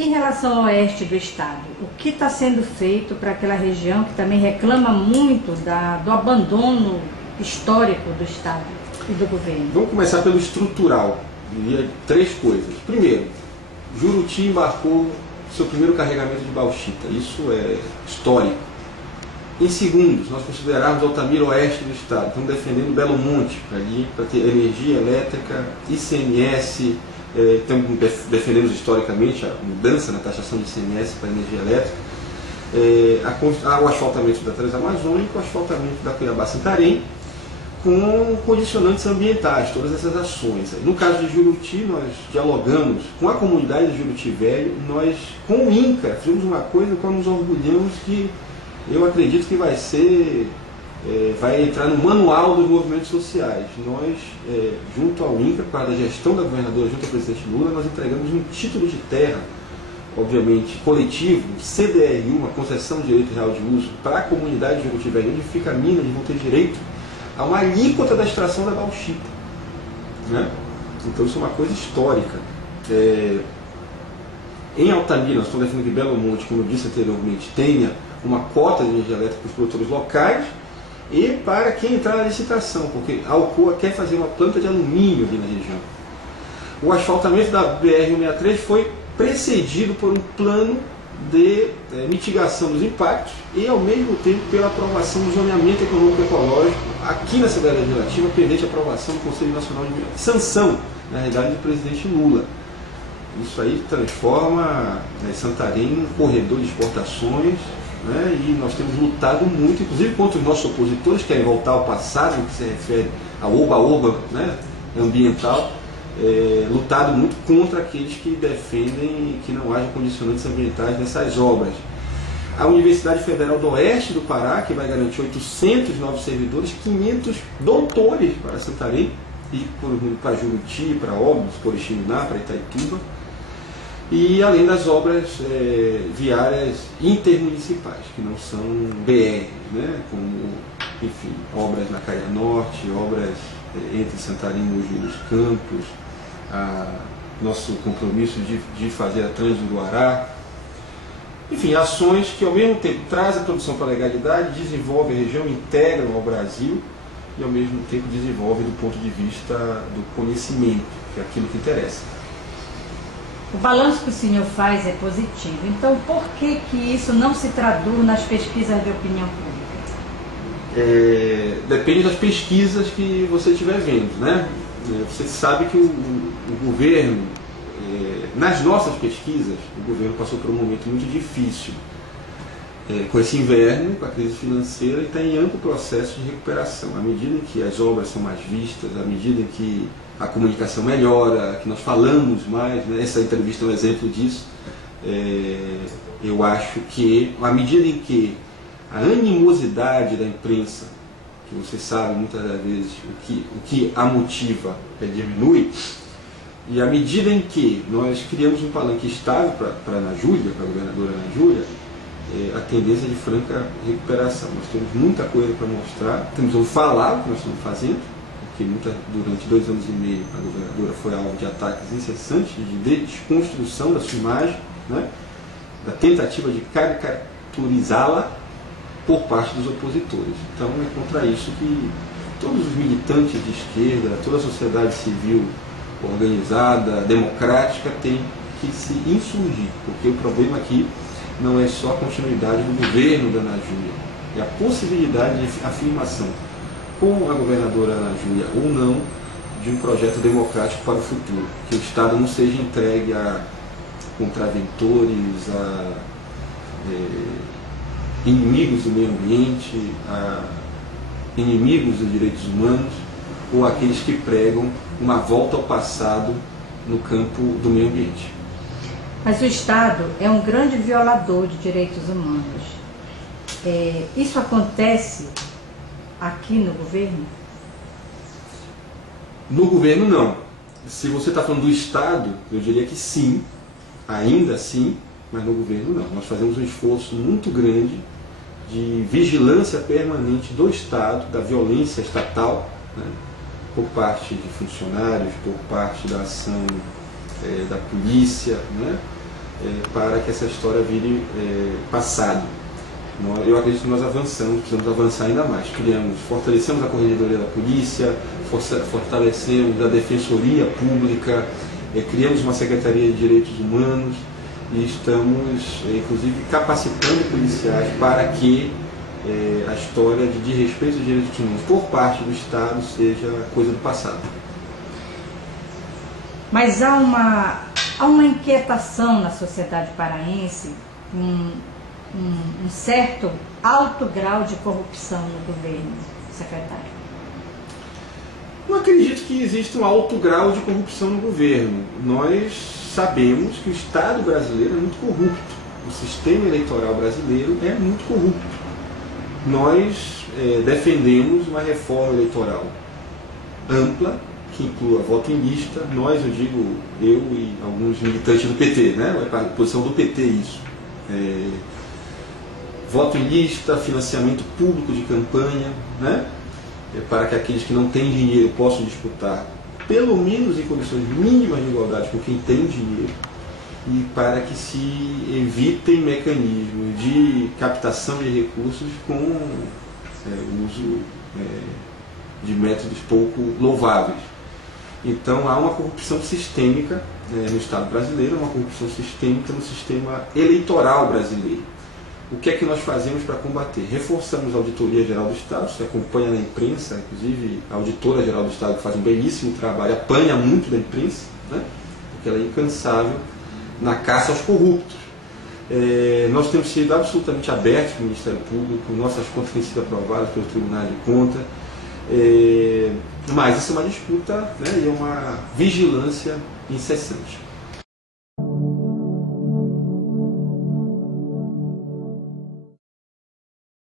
Em relação ao oeste do estado, o que está sendo feito para aquela região que também reclama muito do abandono histórico do estado e do governo? Vamos começar pelo estrutural. Diria 3 coisas. Primeiro, Juruti embarcou seu primeiro carregamento de bauxita. Isso é histórico. Em segundo, se nós considerarmos Altamira oeste do estado, estamos defendendo Belo Monte ali para ter energia elétrica, ICMS, estamos defendendo historicamente a mudança na taxação de ICMS para energia elétrica, o asfaltamento da Transamazônica, o asfaltamento da Cuiabá-Santarém, com condicionantes ambientais, todas essas ações. No caso de Juruti, nós dialogamos com a comunidade de Juruti Velho, nós, com o INCRA, fizemos uma coisa com a qual nos orgulhamos que eu acredito que vai entrar no manual dos movimentos sociais. Nós, junto ao INCRA, por causa da gestão da governadora, junto ao presidente Lula, nós entregamos um título de terra, obviamente coletivo, CDRU, uma concessão de direito real de uso, para a comunidade de Juruti Velho, onde fica a mina, eles vão ter direito a uma alíquota da extração da bauxita. Né? Então isso é uma coisa histórica. Em Altamira, nós estamos defendendo que Belo Monte, como eu disse anteriormente, tenha uma cota de energia elétrica para os produtores locais e para quem entrar na licitação, porque a Alcoa quer fazer uma planta de alumínio ali na região. O asfaltamento da BR-163 foi precedido por um plano de mitigação dos impactos e, ao mesmo tempo, pela aprovação do zoneamento econômico-ecológico aqui na Assembleia Legislativa, pendente a aprovação do Conselho Nacional de Sanção, na realidade, do presidente Lula. Isso aí transforma Santarém em um corredor de exportações, né? E nós temos lutado muito, inclusive contra os nossos opositores que querem voltar ao passado, no que se refere ao oba-oba, né, ambiental, lutado muito contra aqueles que defendem que não haja condicionantes ambientais nessas obras. A Universidade Federal do Oeste do Pará, que vai garantir 800 novos servidores, 500 doutores para Santarém, e para Juruti, para Óbidos, por Oriximiná, para Itaituba, e além das obras viárias intermunicipais, que não são BR, né, como, enfim, obras na Caia Norte, obras entre Santarém e Mogi dos Campos, nosso compromisso de fazer a Trânsito do Guará. Enfim, ações que ao mesmo tempo trazem a produção para a legalidade, desenvolvem a região, integram ao Brasil e ao mesmo tempo desenvolvem do ponto de vista do conhecimento, que é aquilo que interessa. O balanço que o senhor faz é positivo, então por que isso não se traduz nas pesquisas de opinião pública? Depende das pesquisas que você estiver vendo, né? Você sabe que o governo, nas nossas pesquisas, o governo passou por um momento muito difícil. Com esse inverno, com a crise financeira, e está em amplo processo de recuperação. À medida em que as obras são mais vistas, à medida em que a comunicação melhora, que nós falamos mais, né? Essa entrevista é um exemplo disso. Eu acho que, à medida em que a animosidade da imprensa, que você sabe muitas das vezes o que a motiva diminui, e à medida em que nós criamos um palanque estável para a Ana Júlia, para a governadora Ana Júlia, a tendência é de franca recuperação. Nós temos muita coisa para mostrar, temos que falar o que nós estamos fazendo, porque durante 2 anos e meio a governadora foi alvo de ataques incessantes, de desconstrução da sua imagem, né? Da tentativa de caricaturizá-la por parte dos opositores. Então é contra isso que todos os militantes de esquerda, toda a sociedade civil organizada, democrática, tem que se insurgir, porque o problema aqui não é só a continuidade do governo da Ana Júlia, é a possibilidade de afirmação com a governadora Ana Júlia ou não de um projeto democrático para o futuro, que o Estado não seja entregue a contraventores, a inimigos do meio ambiente, a inimigos dos direitos humanos, ou aqueles que pregam uma volta ao passado no campo do meio ambiente. Mas o Estado é um grande violador de direitos humanos. Isso acontece aqui no governo? No governo, não. Se você está falando do Estado, eu diria que sim, ainda sim, mas no governo, não. Nós fazemos um esforço muito grande de vigilância permanente do Estado, da violência estatal, né, por parte de funcionários, por parte da ação da polícia, né, para que essa história vire passado. Eu acredito que nós avançamos, precisamos avançar ainda mais. Fortalecemos a Corregedoria da Polícia, fortalecemos a Defensoria Pública, criamos uma Secretaria de Direitos Humanos e estamos, inclusive, capacitando policiais para que a história de desrespeito aos direitos humanos por parte do Estado seja coisa do passado. Mas há uma inquietação na sociedade paraense, um certo alto grau de corrupção no governo, secretário. Não acredito que exista um alto grau de corrupção no governo. Nós sabemos que o Estado brasileiro é muito corrupto. O sistema eleitoral brasileiro é muito corrupto. Nós defendemos uma reforma eleitoral ampla, que inclua voto em lista. Nós, eu digo, eu e alguns militantes do PT, né? É a posição do PT isso. Voto em lista, financiamento público de campanha, né? Para que aqueles que não têm dinheiro possam disputar, pelo menos em condições mínimas de igualdade com quem tem dinheiro, e para que se evitem mecanismos de captação de recursos com o uso de métodos pouco louváveis. Então há uma corrupção sistêmica no Estado brasileiro, uma corrupção sistêmica no sistema eleitoral brasileiro. O que é que nós fazemos para combater? Reforçamos a Auditoria Geral do Estado, você acompanha na imprensa, inclusive a Auditora Geral do Estado faz um belíssimo trabalho, apanha muito da imprensa, né? Porque ela é incansável na caça aos corruptos. Nós temos sido absolutamente abertos com o Ministério Público, nossas contas têm sido aprovadas pelo Tribunal de Contas, mas isso é uma disputa, né, e é uma vigilância incessante.